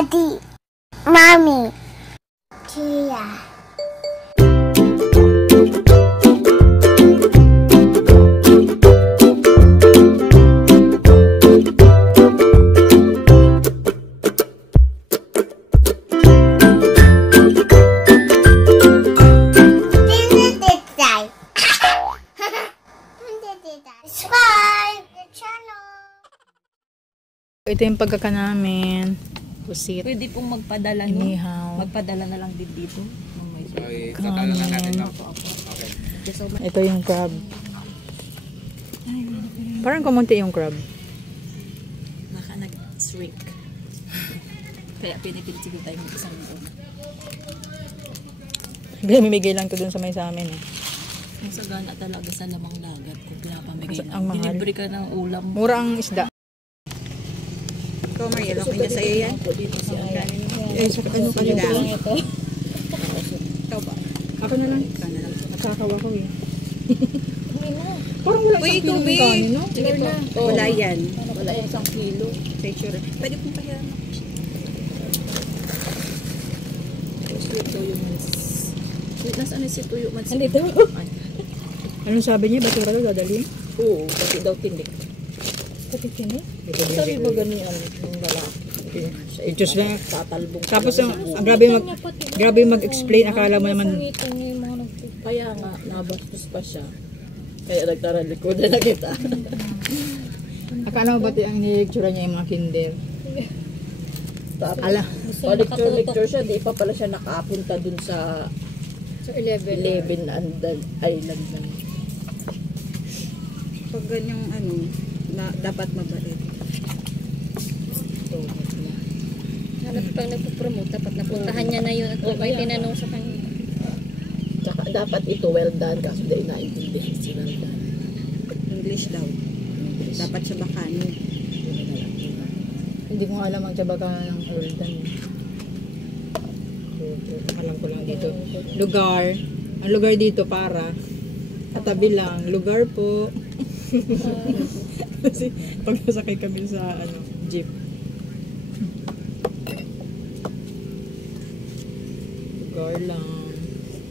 Daddy, Mommy, Tia. Ito yung pagkaka namin. Pusit. Pwede pong magpadala, no? Inihaw. Magpadala na lang din dito. Kanin. Ito yung crab. Parang kumunti yung crab. Baka nag-shrink. Kaya pinipilit siguro tayo ng isang doon. Binamimigay lang to dun sa may sa amin. Ang sagana talaga sa lamang dagat. Kung pinapamigay ang lang. mahal. Dilibre ka ng ulam. Mura ang isda. Ikaw, Mariel, okay na sa'yo yan? Sa ano ka nila? Ikaw ba? Ako na lang. Nakakawa ko eh. Parang wala isang kilo ng kanin, no? Sige po. Wala yan. Wala yung 1 kilo. Picture. Pwede kong pahiram. Sweet tuyo man. Sweet na saan si tuyo man? Andito. Anong sabi niya? Ba't yung dadalhin? Oo, kasi daw tindik. Katitini? Sabi ba ganyan yung lalaki? Diyos lang. Tatalbong. Tapos ang grabe mag-explain. Akala mo naman. Kaya nga, nabastos pa siya. Kaya nagtaralikodan na kita. Akala mo ba ang nilecture niya yung mga kinder? Ala. Lecture siya, di pa pala siya nakapunta dun sa 11 island na. Pag ganyang ano, na dapat mabalik. Hanap pang nagpo-promote, dapat napuntahan niya na yun at may tinanong sa kanya. Tsaka dapat ito well done kasi dahil naintindihan si well done. English daw. Dapat siya bakano. Hindi ko alam ang tsabaga ng Roldan. Alam ko lang dito. Lugar. Ang lugar dito para katabi lang. Lugar po. Kasi pag nasakay kami sa jeep. Lugar lang.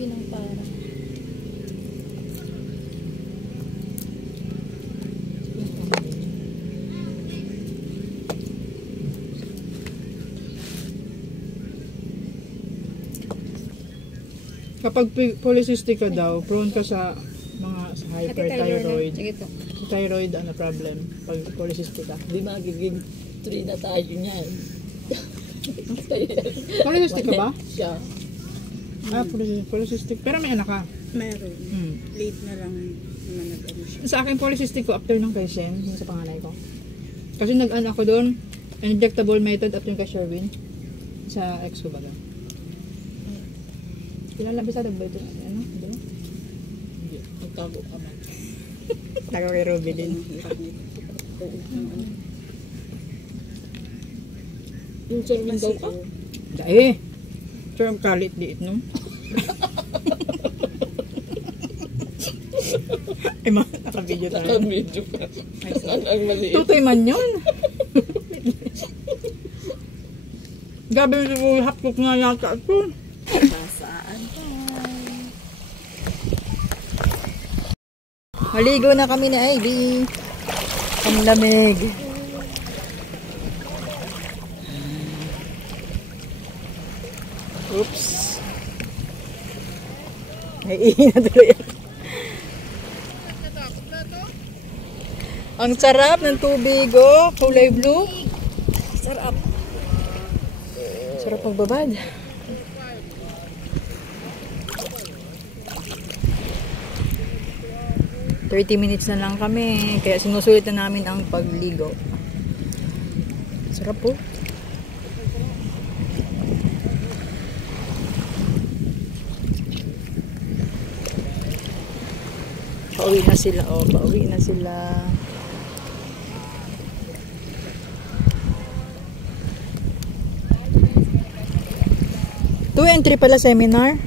Yun ang para. Kapag polycystic ka daw, prone ka sa mga sa hyperthyroid. Sige po. Sa thyroid, problem? Pag polycystic ka. Di magiging 3 na tayo niyan. Polycystic ka ba? Siya. Polycystic. Pero may anak ka. Meron. Late na lang naman nag-ano siya. Sa akin, polycystic ko after ng kay Shen, yung sa panganay ko. Kasi nag-ano ako doon, injectable method after yung kay Sherwin. Sa ex ko ba doon? Ilalabisado ba ito? Ano? Hindi. Magtago ka man. Tago kay Ruby din. Yung Sherwin daw ka? Dahil. Sure, kalit liit, no? Ay, naka-video tayo. Naka-video ka. Ang maliit. Tutoy man yun. Gabi mo hapkok nga yata ito. Saan Maligo na kami ni Ivy. Ang lamig. Oops. Naiihi na tuloy ako. Ang sarap ng tubig, oh. Kulay blue. Sarap. Sarap magbabad. $30 minutes na lang kami. Kaya sinusulit na namin ang pagligo. Sarap po. Pauwi na sila, oh. Pauwi na sila. Two and 3 pala seminar?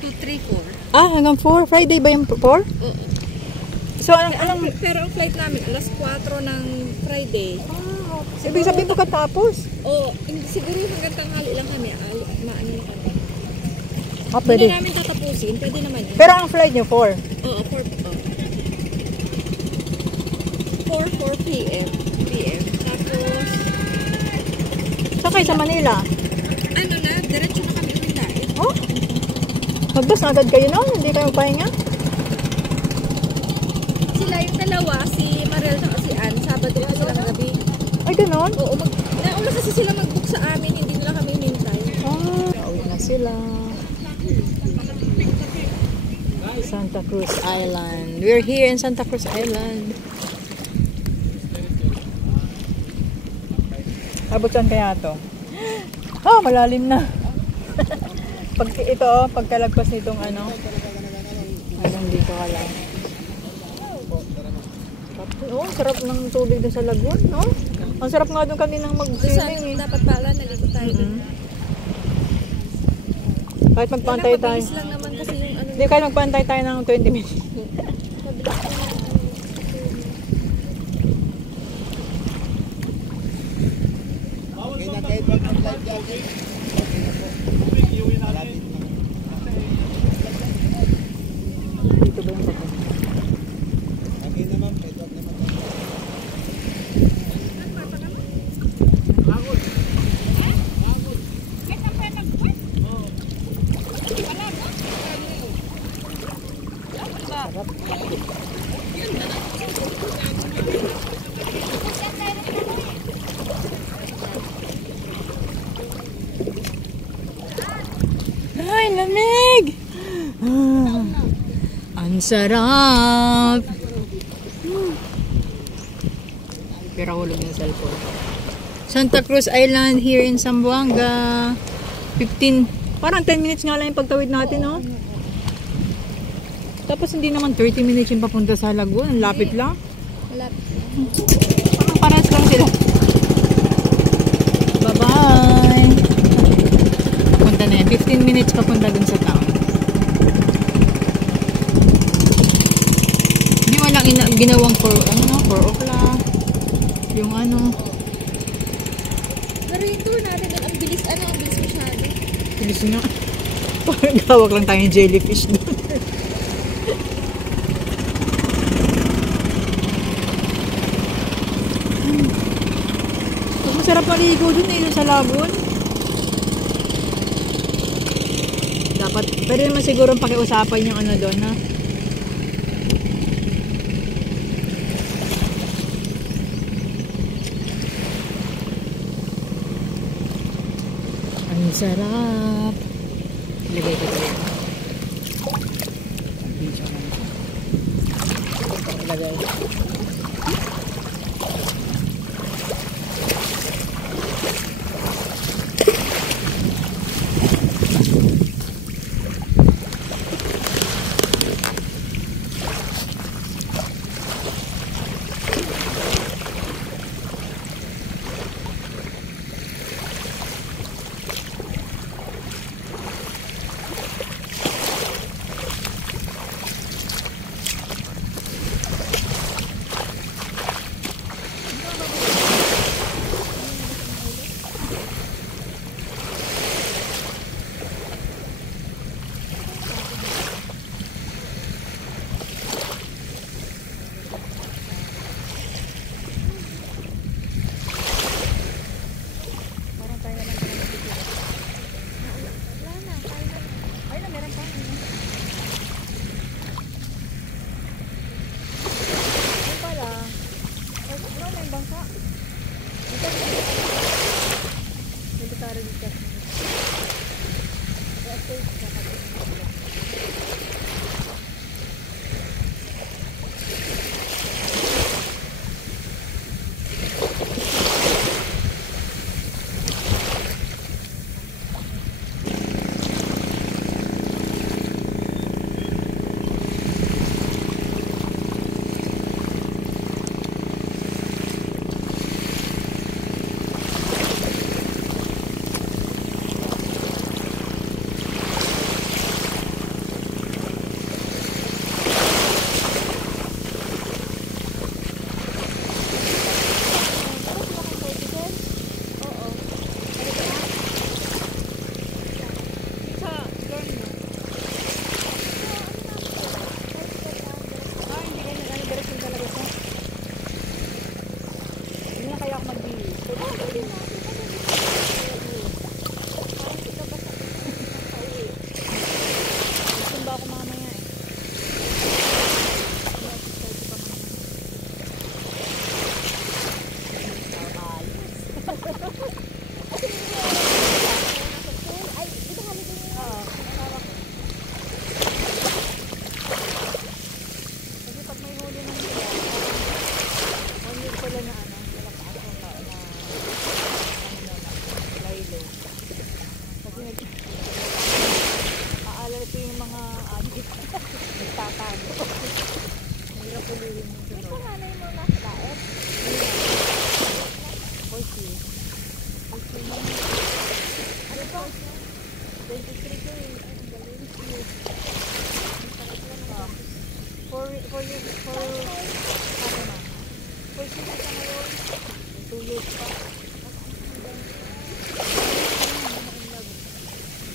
2, 3, 4. Ah, hanggang 4? Friday ba yung 4? So, Pero ang flight namin, alas 4 ng Friday. Ah, okay. Ibig sabihin pagkatapos. Oo, siguro hanggang tanghali lang kami. Maano na kami. Ah, Hindi pwede. na namin tatapusin. Pwede naman yun. Pero ang flight nyo, 4. Oo, 4 p.m. Tapos, Sakay sa Manila. ano na, diretso na kami ng lahat. Oh? Magbus na agad kayo noon? Hindi kayo pahinga? Sila yung dalawa, si Mariel at si Ann, Sabado na silang gabi. Ay, ganon? Oo, nauna kasi sila mag-book sa amin, hindi nila kami mintay. Ah, pauwi na sila. Santa Cruz Island. We're here in Santa Cruz Island. Abot saan kaya to? Ah, malalim na. Pag ito, pagkalagpas nitong ano, dito ka lang. Oh, ang sarap ng tubig dun sa lagoon, no? Ang sarap nga dun kaninang mag-swimming eh. Dapat pala, nalito tayo dun. Kahit magpantay tayo. Mabilis lang naman kasi yung ano. Hindi, kahit magpantay tayo ng 20 minutes. Dito ba yung papunta? Ay, lamig! Ah, ang sarap! Pero hulog yung cellphone. Santa Cruz Island here in Zamboanga. 15, parang 10 minutes nga lang yung pagtawid natin, no? Tapos hindi naman 30 minutes yung papunta sa lagoon. Ang lapit lang. Malapit. Parang pares lang sila. Bye-bye! Punta na yan. 15 minutes papunta dun sa town. Hindi walang ginawang 4 o'clock. Yung ano. Pero yung tour natin, ang bilis masyado. Bilis nga. Parang gawak lang tayong jellyfish doon. Masarap maligo dun eh, sa lagoon. Dapat, pwede naman siguro pakiusapan yung ano doon, ha? Ang sarap. Lagay ko ito. Lagay.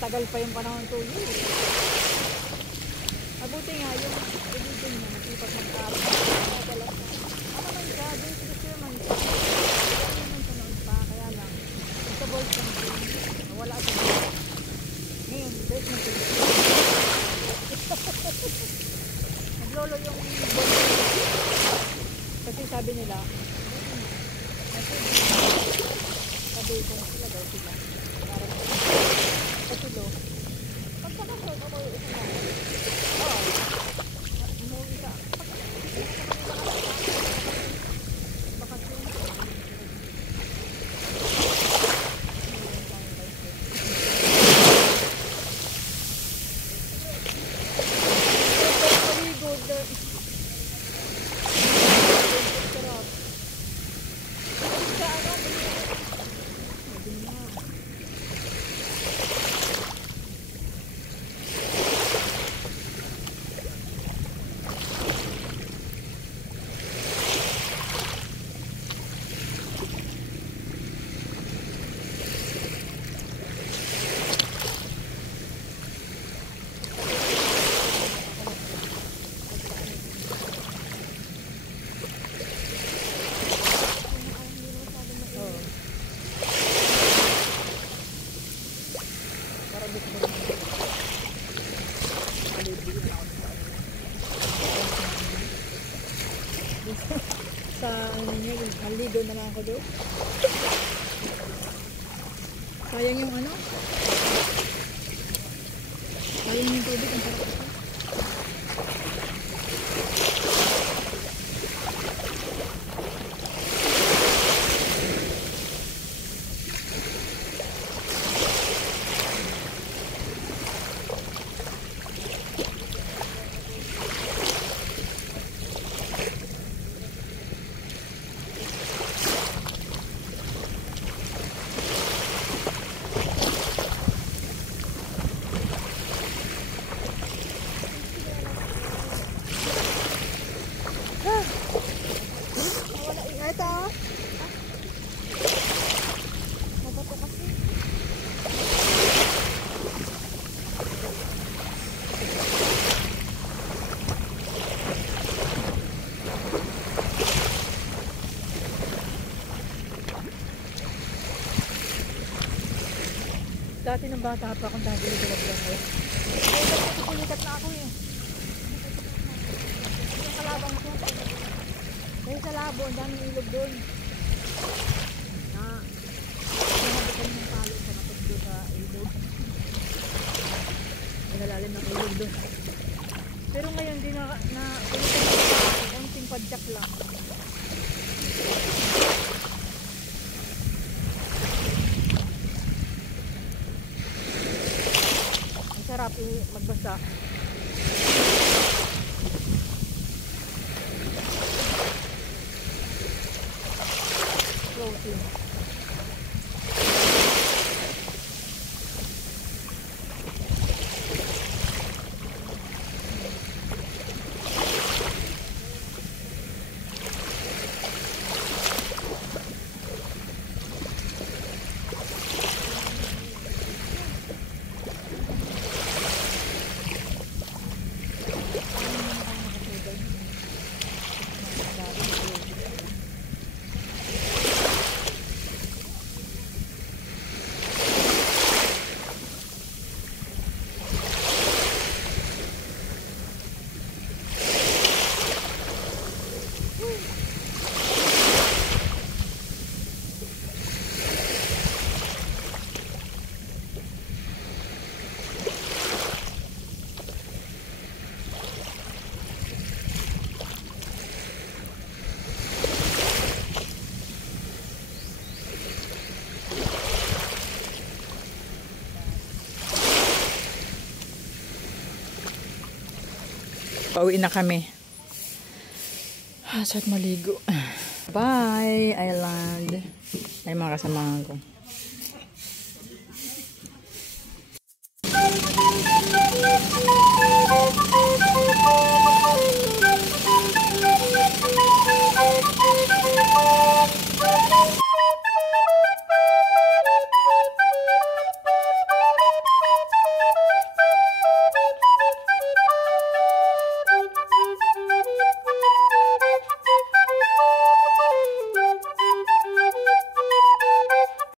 matagal pa yung panahon to yun. Mabuti nga yung editing na nakipag mag-aral. Ano man siya, din si Sir man siya. Ano naman sa noon pa, kaya lang. Sa boyfriend din, wala sa boyfriend. Ngayon, best na siya. Naglolo yung boyfriend. Kasi sabi nila, sabi ko sila daw sila. Kasi lo, pagkakasal ako yung isang lang. Oo. Umuwi ka. Bakasyon. Sa ano niya, maligo naman ako doon. Sayang yung ano? Sayang yung tubig, ang sarap ito. Dati nung bata pa akong dahil dito lang ngayon. Ngayon pulikat na ako eh. Yung kalabang ko. Dahil sa labo, ang daming ilog doon. Nahabitan ng palo sa matagdo sa ilog. Nagalalim ng ilog doon. Pero ngayon, di na pulikat na ako. Konting padyak lang. Sarap magbasa. Floating. Pauwi na kami. Saan maligo? Bye, Island. Ay, mga kasamahan ko.